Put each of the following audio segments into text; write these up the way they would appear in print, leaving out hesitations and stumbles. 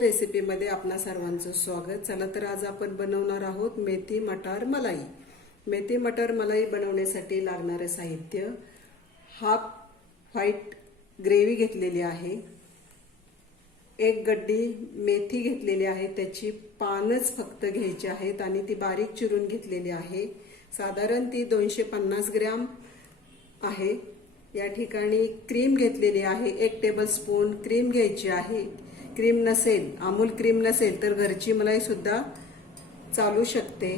रेसिपीमध्ये आपणा सर्वांचं स्वागत। चला तर आज आपण बनवणार आहोत मेथी मटार मलाई। मेथी मटार मलाई बनवण्यासाठी लागणारे साहित्य: हाफ व्हाईट ग्रेव्ही घेतलेली आहे, एक गड्डी मेथी घेतलेली आहे, त्याची पानच फक्त घ्यायची आहेत आणि ती बारीक चिरून घेतलेली आहे। साधारण ती 250 ग्रॅम आहे। या ठिकाणी क्रीम घेतलेली आहे, 1 टेबलस्पून क्रीम घ्यायची आहे। क्रीम नसेल, अमूल क्रीम नसेल तर घरची मलाई सुद्धा चालू शकते।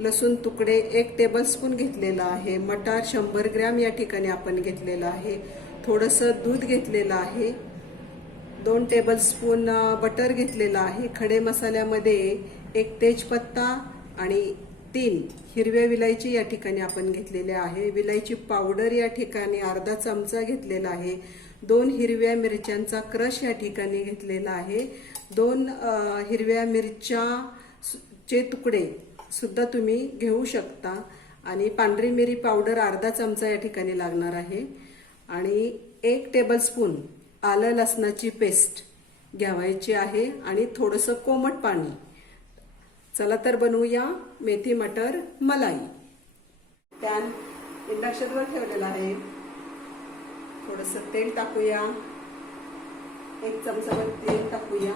लसूण तुकडे 1 टेबलस्पून घेतलेला आहे। मटार 100 ग्रॅम या ठिकाणी आपण घेतलेला आहे। थोडंसं दूध घेतलेलं आहे। 2 टेबलस्पून बटर घेतलेला आहे। खडे मसाल्यामध्ये 1 तेजपत्ता आणि 3 हिरव्या विलायची या ठिकाणी आपण घेतलेले आहे। विलायची पावडर या ठिकाणी अर्धा चमचा घेतलेला आहे। 2 हिरव्या मिरच्यांचा क्रश या ठिकाणी घेतलेला आहे। 2 हिरव्या मिरच्याचे तुकडे सुद्धा तुम्ही घेऊ शकता आणि पांढरी मिरी पावडर अर्धा चमचा या ठिकाणी लागणार आहे आणि 1 टेबलस्पून आलं लसणाची पेस्ट घ्यावायची आहे आणि थोडंसं कोमट पाणी। चला तर बनवूया मेथी मटर मलाई। पॅन इंडक्शनवर ठेवलेला आहे। थोडंसं तेल टाकूया, 1 चमचाभर तेल टाकूया।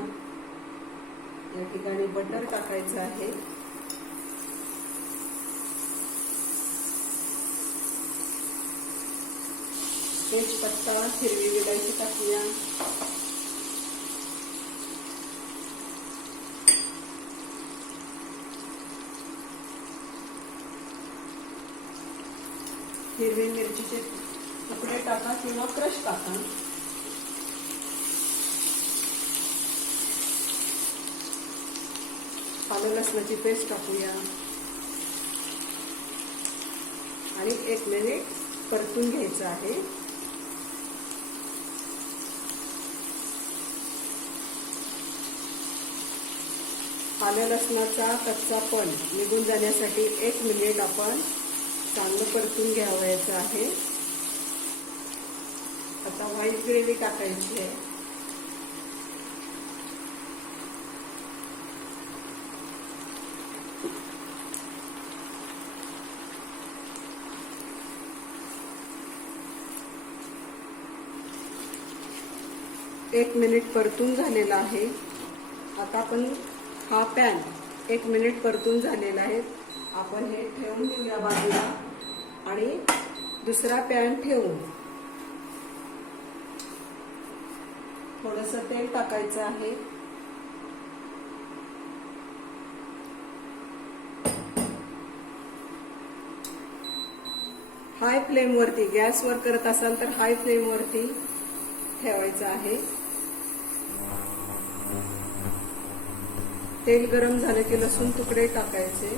या ठिकाणी बटर टाकायचं आहे। तेजपत्ता, हिरवी विलायची टाकूया। हिरवी मिरचीचे तुकडे टाका किंवा क्रश टाका। आलं लसणाची पेस्ट टाकूया आणि 1 मिनिट परतून घ्यायचं आहे। आलं लसणाचा कच्चापण निघून जाण्यासाठी 1 मिनिट आपण चांगलं परतून घ्यावायचं आहे। आता व्हाईट ग्रेव्ही टाकायची आहे। एक मिनिट परतून झालेला आहे। आता आपण हा पॅन 1 मिनिट परतून झालेला आहे। आपण हे ठेवून देऊया बाजूला आणि दुसरा पॅन ठेवून थोडंसं तेल टाकायचं आहे। हाय फ्लेम वरती, गॅसवर करत असाल तर हाय फ्लेम वरती ठेवायचं आहे। तेल गरम झालं की लसूण तुकडे टाकायचे।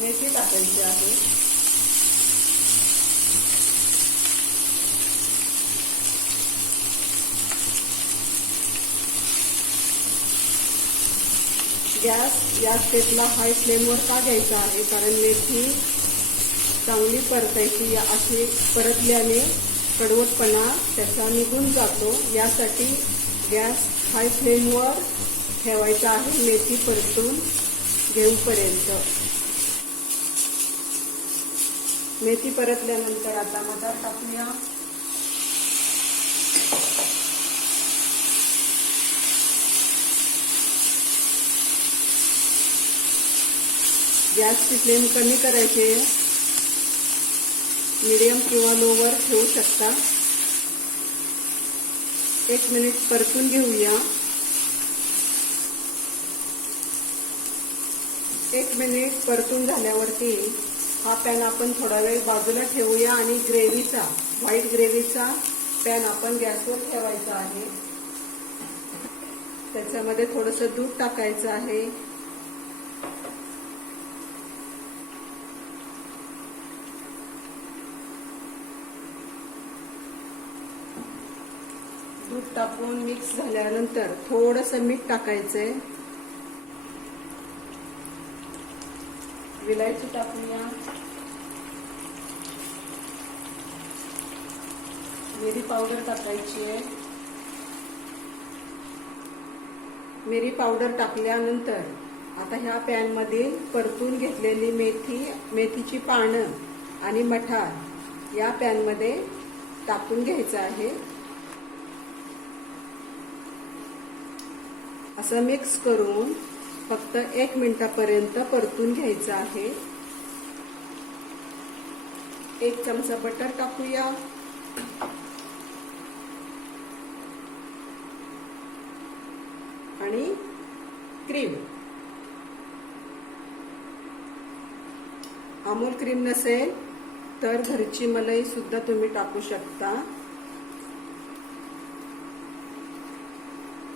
मेथी टाकायची आहे। गॅस या स्टेपला हाय फ्लेमवर का घ्यायचा आहे, कारण मेथी चांगली परतायची। अशी परतल्याने कडवटपणा त्याचा निघून जातो। यासाठी गॅस हाय फ्लेमवर ठेवायचा आहे मेथी परतून घेऊपर्यंत। मेथी परतल्यानंतर आता मटार टाकूया। गॅसची फ्लेम कमी करायची, मीडियम किंवा लोवर ठेवू शकता। 1 मिनिट परतून घेऊया। 1 मिनिट परतून झाल्यावरती हा पॅन आपण थोडा वेळ बाजूला ठेवूया आणि ग्रेव्हीचा, व्हाईट ग्रेव्हीचा पॅन आपण गॅसवर ठेवायचा आहे। त्याच्यामध्ये थोडंसं दूध टाकायचं आहे। दूध टाकून मिक्स झाल्यानंतर थोडंसं मीठ टाकायचंय. विलायची टाकूया. मिरी पावडर टाकायची आहे. मिरी पावडर टाकल्यानंतर आता ह्या पॅन मध्ये परतून घेतलेली मेथीची पानं आणि मठार या पॅन मध्ये टाकून घ्यायचं आहे. असं मिक्स करून फक्त 1 मिनिटापर्यंत परतून घ्यायचं आहे. 1 चमचा बटर टाकूया. आणि क्रीम. अमूल क्रीम नसेल तर घरची मलाई सुद्धा तुम्ही टाकू शकता.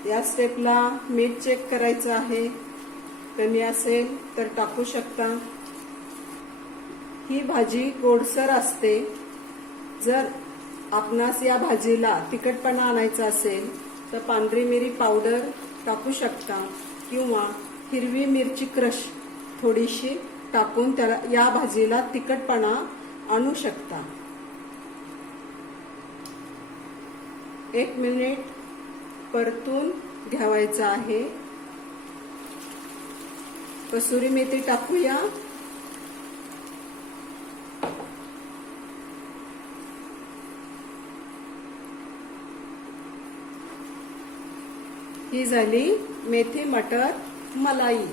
या स्टेपला मीठ चेक करायचं आहे. कमी असेल तर टाकू शकता. ही भाजी गोडसर असते. जर आपणास या भाजीला तिखटपणा आणायचा असेल तर पांढरी मिरी पावडर टाकू शकता किंवा हिरवी मिरची क्रश थोडीशी टाकून त्याला या भाजीला तिखटपणा आणू शकता. 1 मिनिट परतून घ्यावायचं आहे. कसुरी मेथी टाकूया. ही झाली मेथी मटर मलाई.